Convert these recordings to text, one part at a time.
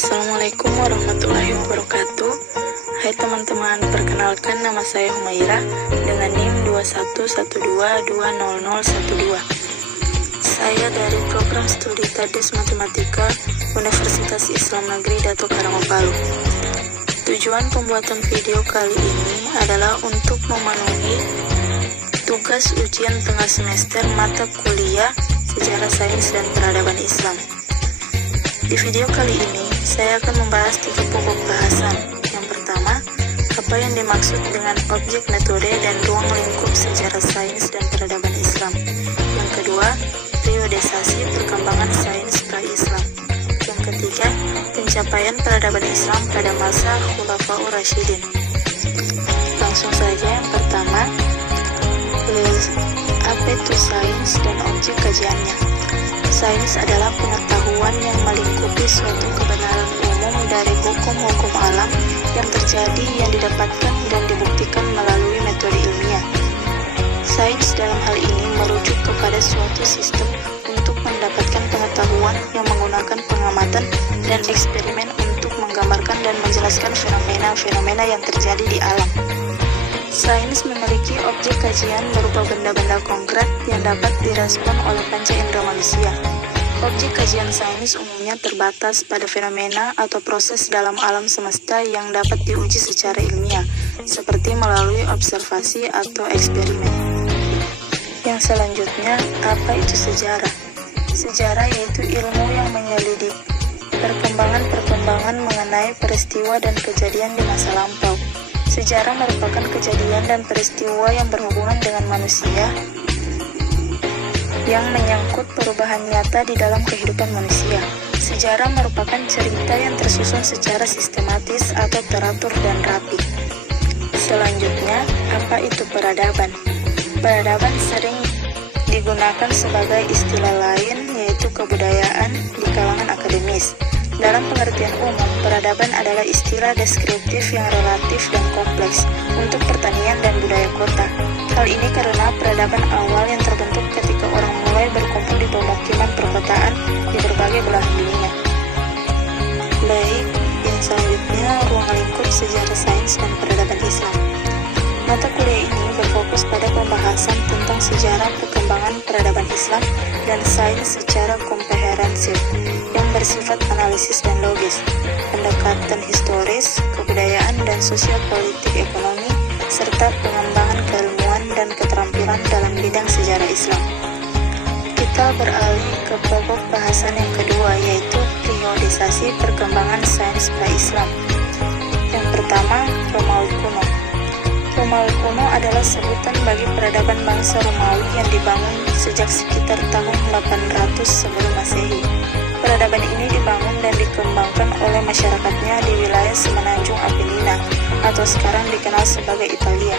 Assalamualaikum warahmatullahi wabarakatuh. Hai teman-teman, perkenalkan nama saya Humaira dengan NIM 2112200012. Saya dari program studi Tadus Matematika Universitas Islam Negeri Dato Karanggo Palu. Tujuan pembuatan video kali ini adalah untuk memenuhi tugas ujian tengah semester mata kuliah Sejarah Sains dan Peradaban Islam. Di video kali ini, saya akan membahas 3 pokok bahasan. Yang pertama, apa yang dimaksud dengan objek, metode, dan ruang lingkup sejarah sains dan peradaban Islam. Yang kedua, periodisasi perkembangan sains pra-Islam. Yang ketiga, pencapaian peradaban Islam pada masa Khulafaur Rasyidin. Langsung saja, yang pertama, apa itu sains dan objek kajiannya? Sains adalah pengetahuan yang melingkupi suatu kebenaran umum dari hukum-hukum alam yang terjadi, yang didapatkan dan dibuktikan melalui metode ilmiah. Sains dalam hal ini merujuk kepada suatu sistem untuk mendapatkan pengetahuan yang menggunakan pengamatan dan eksperimen untuk menggambarkan dan menjelaskan fenomena-fenomena yang terjadi di alam. Sains memiliki objek kajian berupa benda-benda konkret yang dapat direspon oleh panca indera manusia. Objek kajian sains umumnya terbatas pada fenomena atau proses dalam alam semesta yang dapat diuji secara ilmiah, seperti melalui observasi atau eksperimen. Yang selanjutnya, apa itu sejarah? Sejarah yaitu ilmu yang menyelidiki perkembangan-perkembangan mengenai peristiwa dan kejadian di masa lampau. Sejarah merupakan kejadian dan peristiwa yang berhubungan dengan manusia yang menyangkut perubahan nyata di dalam kehidupan manusia. Sejarah merupakan cerita yang tersusun secara sistematis atau teratur dan rapi. Selanjutnya, apa itu peradaban? Peradaban sering digunakan sebagai istilah lain, yaitu kebudayaan di kalangan akademis. Dalam pengertian umum, peradaban adalah istilah deskriptif yang relatif dan kompleks untuk pertanian dan budaya kota. Hal ini karena peradaban awal yang terbentuk ketika orang mulai berkumpul di pemukiman perkotaan di berbagai belahan dunia. Baik, yang selanjutnya ruang lingkup sejarah sains dan peradaban Islam. Mata kuliah ini berfokus pada pembahasan tentang sejarah perkembangan peradaban Islam dan sains secara komprehensif yang bersifat analisis dan logis, pendekatan historis, kebudayaan dan sosial politik ekonomi, serta pengembangan keilmuan dan keterampilan dalam bidang sejarah Islam. Kita beralih ke pokok bahasan yang kedua, yaitu periodisasi perkembangan sains pra-Islam. Yang pertama, Romawi kuno. Romawi kuno adalah sebutan bagi peradaban bangsa Romawi yang dibangun sejak sekitar tahun 800 sebelum Masehi. Peradaban ini dibangun dan dikembangkan oleh masyarakatnya di wilayah Semenanjung Apennina atau sekarang dikenal sebagai Italia.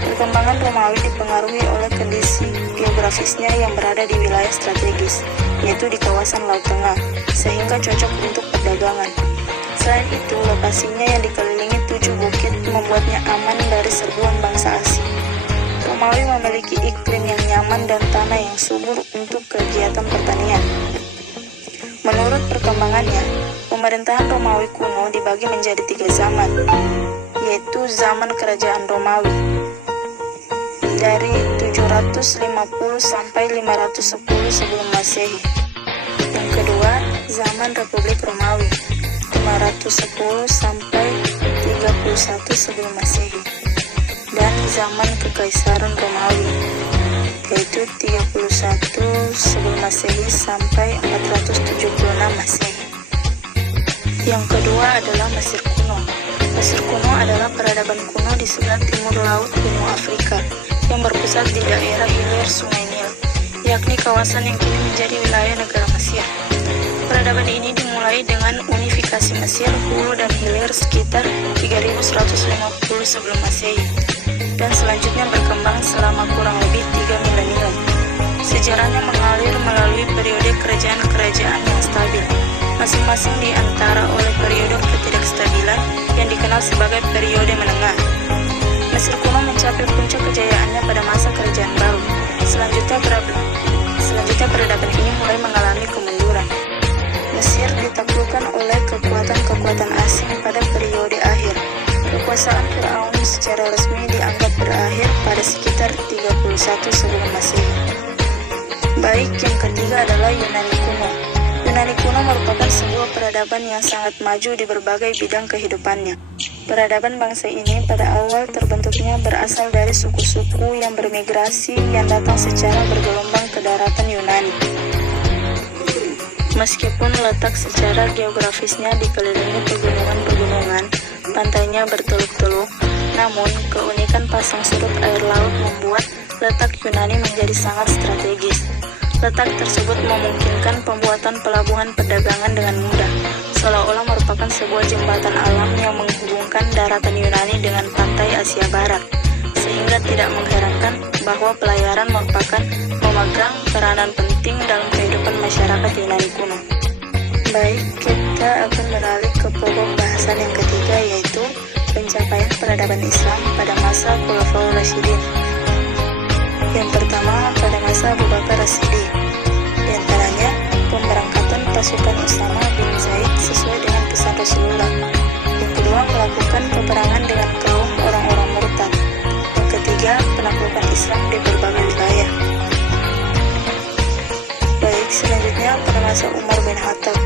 Perkembangan Romawi dipengaruhi oleh kondisi geografisnya yang berada di wilayah strategis, yaitu di kawasan Laut Tengah, sehingga cocok untuk perdagangan. Selain itu, lokasinya yang dikelilingi 7 bukit membuatnya aman dari serbuan bangsa asing. Romawi memiliki iklim yang nyaman dan tanah yang subur untuk kegiatan pertanian. Menurut perkembangannya, pemerintahan Romawi kuno dibagi menjadi 3 zaman, yaitu zaman Kerajaan Romawi dari 750 sampai 510 sebelum Masehi. Yang kedua, zaman Republik Romawi 510 sampai 31 sebelum Masehi, dan zaman Kekaisaran Romawi yaitu 31 sebelum Masehi sampai 476 Masehi. Yang kedua adalah Mesir kuno. Mesir kuno adalah peradaban kuno di sebelah timur laut benua Afrika yang berpusat di daerah hilir Sungai Nil, yakni kawasan yang kini menjadi wilayah negara Mesir. Peradaban ini dimulai dengan unifikasi Mesir, hulu dan hilir sekitar 3150 sebelum Masehi, dan selanjutnya berkembang selama kurang lebih 3 milenium. Sejarahnya mengalir melalui periode kerajaan-kerajaan yang stabil, masing-masing di antara oleh periode ketidakstabilan yang dikenal sebagai periode menengah. Mesir kuno mencapai puncak kejayaannya pada masa kerajaan baru. Selanjutnya peradaban ini mulai mengalami kemunduran. Mesir ditaklukkan oleh kekuatan Kekuasaan Firaun secara resmi dianggap berakhir pada sekitar 31 sebelum Masehi. Baik, yang ketiga adalah Yunani kuno. Yunani kuno merupakan sebuah peradaban yang sangat maju di berbagai bidang kehidupannya. Peradaban bangsa ini pada awal terbentuknya berasal dari suku-suku yang bermigrasi yang datang secara bergelombang ke daratan Yunani. Meskipun letak secara geografisnya dikelilingi pegunungan-pegunungan, pantainya berteluk-teluk, namun keunikan pasang surut air laut membuat letak Yunani menjadi sangat strategis. Letak tersebut memungkinkan pembuatan pelabuhan perdagangan dengan mudah, seolah-olah merupakan sebuah jembatan alam yang menghubungkan daratan Yunani dengan pantai Asia Barat, sehingga tidak mengherankan bahwa pelayaran memegang peranan penting dalam kehidupan masyarakat Yunani kuno. Baik, kita akan beralih ke pokok bahasan yang ketiga, yaitu pencapaian peradaban Islam pada masa Khulafaur Rasyidin. Yang pertama, pada masa Abu Bakar As-Siddiq, di antaranya pemberangkatan pasukan Usama bin Zaid sesuai dengan pesan Rasulullah. Yang kedua, melakukan peperangan dengan kaum orang-orang murtad. Yang ketiga, penaklukan Islam di berbagai wilayah. Baik, selanjutnya pada masa Umar bin Khattab,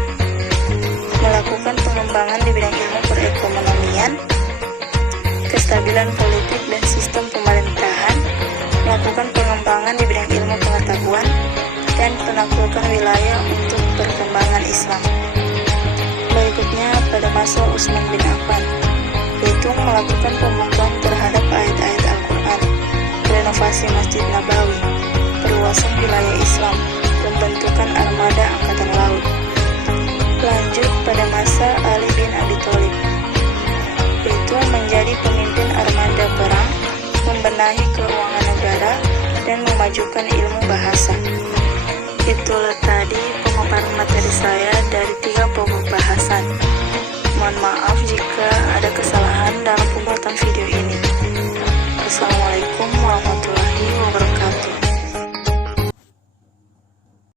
melakukan pengembangan di bidang ilmu perekonomian, kestabilan politik dan sistem pemerintahan, melakukan pengembangan di bidang ilmu pengetahuan, dan penaklukan wilayah untuk perkembangan Islam. Berikutnya pada masa Utsman bin Affan, yaitu melakukan pembukaan terhadap ayat-ayat Al-Quran, renovasi Masjid Nabawi, perluasan wilayah Islam, pembentukan armada angkatan laut. Lanjut pada masa Ali bin Abi Thalib, yaitu menjadi pemimpin armada perang, membenahi keuangan negara, dan memajukan ilmu bahasa. Itu letak